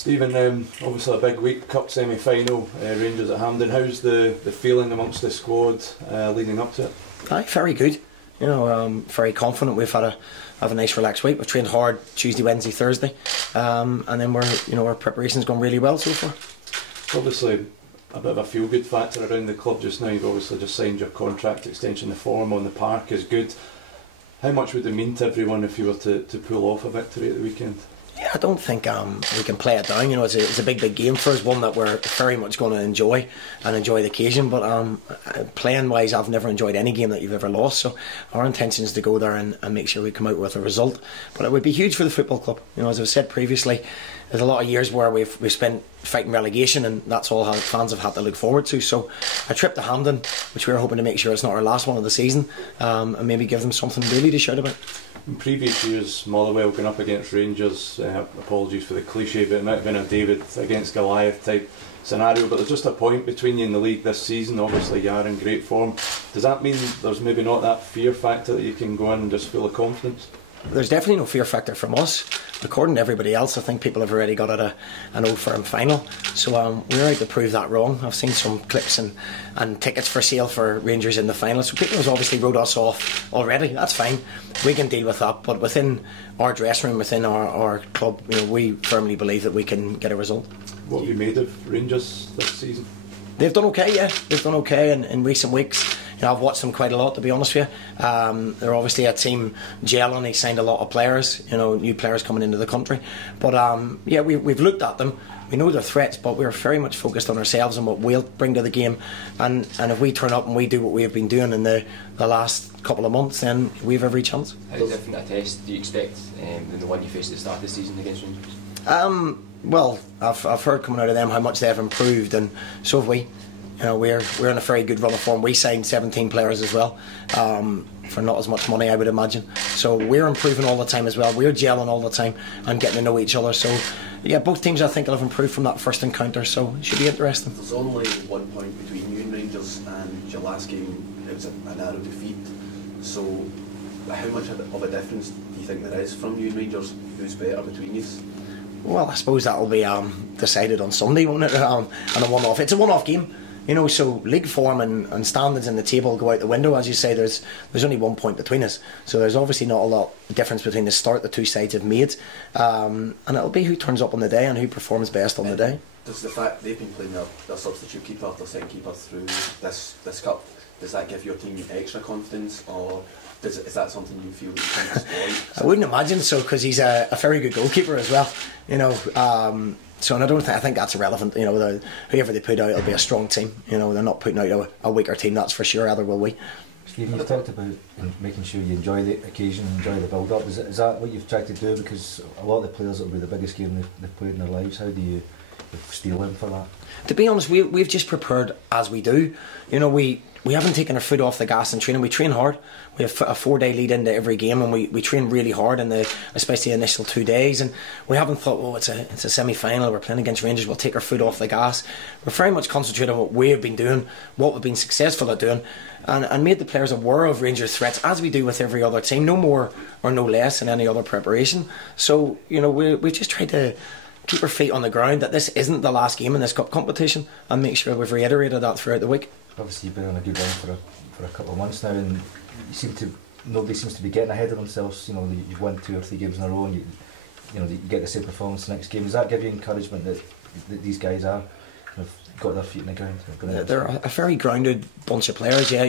Stephen, obviously a big week, cup semi-final, Rangers at Hampden. How's the feeling amongst the squad leading up to it? Aye, very good. Very confident. We've had a nice relaxed week. We've trained hard Tuesday, Wednesday, Thursday, and then our preparation's gone really well so far. It's obviously a bit of a feel-good factor around the club just now. You've obviously just signed your contract extension. The form on the park is good. How much would it mean to everyone if you were to pull off a victory at the weekend? Yeah, I don't think we can play it down. It's a big game for us, one that we're very much going to enjoy the occasion. But playing wise, I've never enjoyed any game that you've ever lost. So our intention is to go there and make sure we come out with a result. But it would be huge for the football club. As I've said previously, there's a lot of years where we've spent fighting relegation, and that's all fans have had to look forward to. So a trip to Hampden, which we're hoping to make sure it's not our last one of the season, and maybe give them something really to shout about. In previous years, Motherwell going up against Rangers, apologies for the cliche, but it might have been a David against Goliath type scenario, but there's just a point between you in the league this season. Obviously you are in great form. Does that mean there's maybe not that fear factor that you can go in and just full of confidence? There's definitely no fear factor from us. According to everybody else, I think people have already got at an Old Firm final. So we're out to prove that wrong. I've seen some clips and tickets for sale for Rangers in the final. So people have obviously wrote us off already. That's fine. We can deal with that. But within our dressing room, within our club, we firmly believe that we can get a result. What have you made of Rangers this season? They've done okay, yeah. They've done okay in recent weeks. I've watched them quite a lot, to be honest with you. They're obviously a team gelling. They signed a lot of players, new players coming into the country. But we've looked at them. We know they're threats, but we're very much focused on ourselves and what we'll bring to the game. And if we turn up and we do what we've been doing in the last couple of months, then we've every chance. How different a test do you expect than the one you faced at the start of the season against Rangers? Well, I've heard coming out of them how much they've improved, and so have we. We're in a very good run of form. We signed 17 players as well, for not as much money, I would imagine. So we're improving all the time as well. We're gelling all the time and getting to know each other. So yeah, both teams I think will have improved from that first encounter. So it should be interesting. There's only 1 point between you and Rangers, and your last game it was a narrow defeat. So how much of a difference do you think there is from you and Rangers? Who's better between you? Well, I suppose that'll be decided on Sunday, won't it? And a one-off. It's a one-off game. So league form and standings in the table go out the window. As you say, there's only 1 point between us, so there's obviously not a lot of difference between the start the two sides have made, and it'll be who turns up on the day and who performs best on the day. Does the fact they've been playing their substitute keeper, their second keeper through this cup, does that give your team extra confidence, or is that something you feel that you can exploit? I wouldn't imagine so, because he's a very good goalkeeper as well. So and I think that's irrelevant. Whoever they put out, it'll be a strong team. They're not putting out a weaker team, that's for sure. Either will we. Stephen, you've talked about making sure you enjoy the occasion, enjoy the build-up. Is that what you've tried to do? Because a lot of the players, it'll be the biggest game they've played in their lives. How do you steel them for that? To be honest, we've just prepared as we do. We haven't taken our foot off the gas in training. We train hard. We have a 4-day lead into every game, and we train really hard especially the initial 2 days. And we haven't thought, it's a semi-final, we're playing against Rangers, we'll take our foot off the gas. We're very much concentrated on what we've been doing, what we've been successful at doing, and made the players aware of Rangers' threats, as we do with every other team, no more or no less in any other preparation. So we just tried to keep our feet on the ground, that this isn't the last game in this cup competition, and make sure we've reiterated that throughout the week. Obviously you've been on a good run for a couple of months now, and nobody seems to be getting ahead of themselves. You've won 2 or 3 games in a row, and you get the same performance next game. Does that give you encouragement that these guys are kind of got their feet in the ground? They're a very grounded bunch of players. Yeah,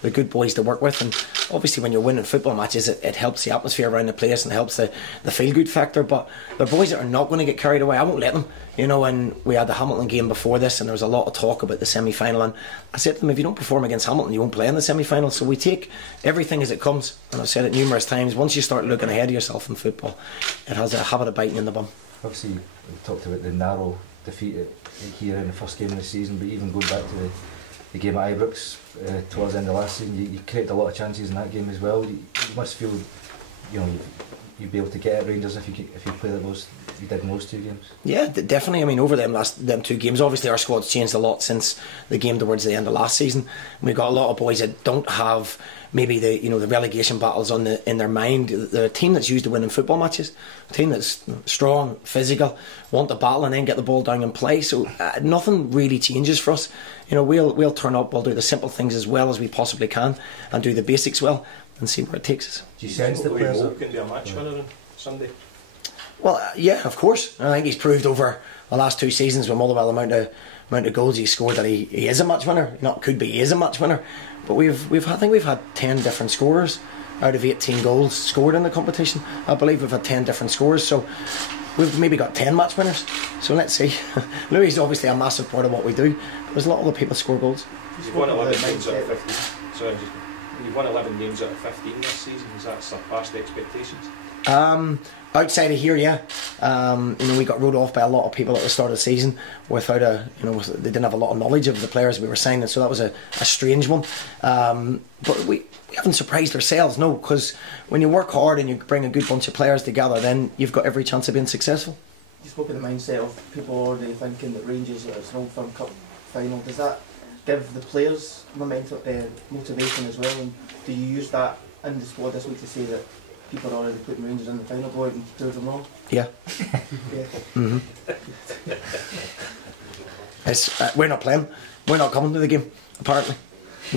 they're good boys to work with, and obviously when you're winning football matches, it helps the atmosphere around the place and helps the feel good factor. But they're boys that are not going to get carried away. I won't let them. And we had the Hamilton game before this, and there was a lot of talk about the semi-final, and I said to them, if you don't perform against Hamilton, you won't play in the semi-final. So we take everything as it comes, and I've said it numerous times, once you start looking ahead of yourself in football, it has a habit of biting you in the bum. Obviously we talked about the narrow defeat here in the first game of the season, but even going back to the game at Ibrox towards the end of last season, you created a lot of chances in that game as well. You must feel you've you'd be able to get at Rangers if you play like those you did in those 2 games? Yeah, definitely. I mean, over them 2 games, obviously our squad's changed a lot since the game towards the end of last season. We've got a lot of boys that don't have maybe the relegation battles in their mind. They're a team that's used to winning football matches, a team that's strong, physical, want to battle and then get the ball down and play. So nothing really changes for us. We'll turn up, we'll do the simple things as well as we possibly can and do the basics well and see where it takes us. Do you sense the players can be a match winner on Sunday? Well, yeah, of course. I think he's proved over the last 2 seasons with Motherwell the amount of goals he scored that he is a match winner. Not could be, he is a match winner. But I think we've had 10 different scorers out of 18 goals scored in the competition. I believe we've had 10 different scorers, so we've maybe got 10 match winners. So let's see. Louis is obviously a massive part of what we do, but there's a lot of other people score goals. You've won 11 games out of 15. Sorry, you've won 11 games out of 15 this season. Has that surpassed expectations? Outside of here, yeah. We got wrote off by a lot of people at the start of the season without they didn't have a lot of knowledge of the players we were signing, so that was a strange one. But we haven't surprised ourselves, no, because when you work hard and you bring a good bunch of players together, then you've got every chance of being successful. You spoke of the mindset of people already thinking that Rangers are an Old Firm Cup final. Does that give the players motivation as well, and do you use that in the squad this week to say that people are already putting Rangers in the final, go out and prove them wrong? Yeah. Yeah. Mm-hmm. We're not playing. We're not coming to the game, apparently.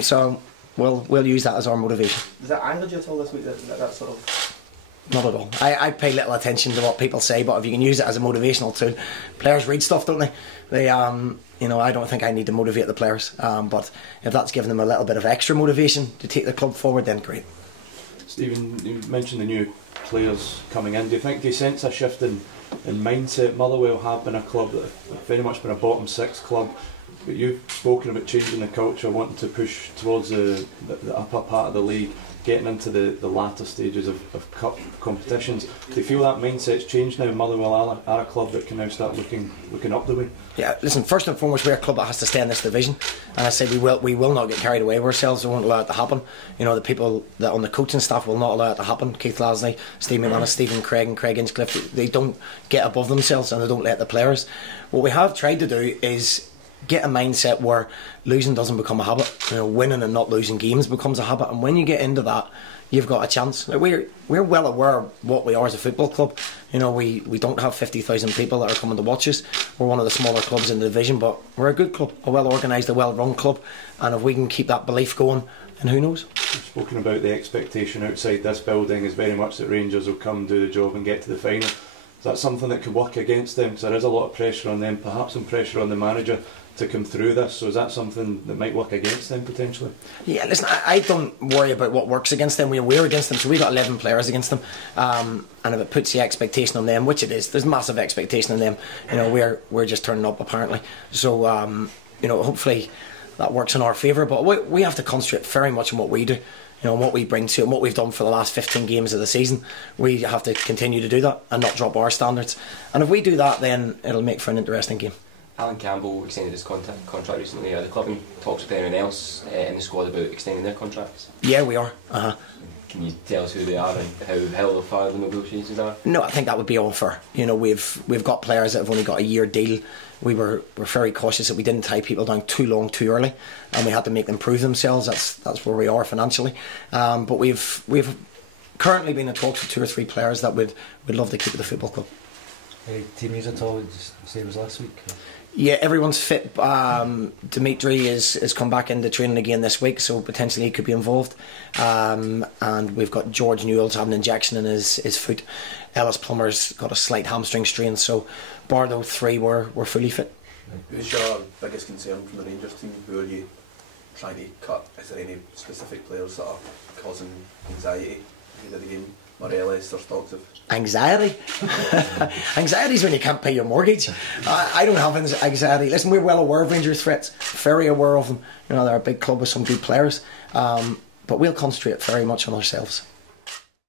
So we'll use that as our motivation. Does that anger you at all this week? That sort of. Not at all. I pay little attention to what people say, but if you can use it as a motivational tool, players read stuff, don't they? I don't think I need to motivate the players, but if that's giving them a little bit of extra motivation to take the club forward, then great. Stephen, you mentioned the new players coming in. Do you sense a shift in mindset? Motherwell have been a club that have very much been a bottom 6 club, but you've spoken about changing the culture, wanting to push towards the upper part of the league, getting into the latter stages of cup competitions. Do you feel that mindset's changed now? Motherwell are a club that can now start looking up the way? Yeah, listen, first and foremost, we're a club that has to stay in this division, and I say we will not get carried away with ourselves. We won't allow it to happen. The people that on the coaching staff will not allow it to happen. Keith Lasley, Steve McManus, Stephen Craig and Craig Inchcliffe, they don't get above themselves and they don't let the players. What we have tried to do is get a mindset where losing doesn't become a habit. Winning and not losing games becomes a habit, and when you get into that, you've got a chance. We're well aware of what we are as a football club. We don't have 50,000 people that are coming to watch us. We're one of the smaller clubs in the division, but we're a good club, a well organised, a well run club, and if we can keep that belief going, and who knows. We've spoken about the expectation outside this building is very much that Rangers will come, do the job and get to the final. Is that something that could work against them? Because there is a lot of pressure on them, perhaps some pressure on the manager to come through this, so is that something that might work against them potentially? Yeah, listen, I don't worry about what works against them. We're against them, so we've got 11 players against them, and if it puts the expectation on them, which it is, there's massive expectation on them. We're just turning up apparently, so hopefully that works in our favour, but we have to concentrate very much on what we do, what we bring to it, and what we've done for the last 15 games of the season. We have to continue to do that and not drop our standards, and if we do that, then it'll make for an interesting game. Alan Campbell extended his contract recently. Are the club in talks with anyone else in the squad about extending their contracts? Yeah, we are. Can you tell us who they are and how far the negotiations are? No, I think that would be unfair. We've got players that have only got a year deal. We're very cautious that we didn't tie people down too long, too early, and we had to make them prove themselves. That's where we are financially. But we've currently been in talks with 2 or 3 players that would love to keep at the football club. Any team news at all? Just same as last week? Yeah, everyone's fit. Dimitri has come back into training again this week, so potentially he could be involved. And we've got George Newell's had an injection in his foot. Ellis Plummer's got a slight hamstring strain. So, bar those 3, we're fully fit. Who's your biggest concern from the Rangers team? Who are you trying to cut? Is there any specific players that are causing anxiety ahead of the game? Morelos or stocks of anxiety? Anxiety is when you can't pay your mortgage. I don't have anxiety. Listen, we're well aware of Rangers' threats, very aware of them. They're a big club with some good players, but we'll concentrate very much on ourselves.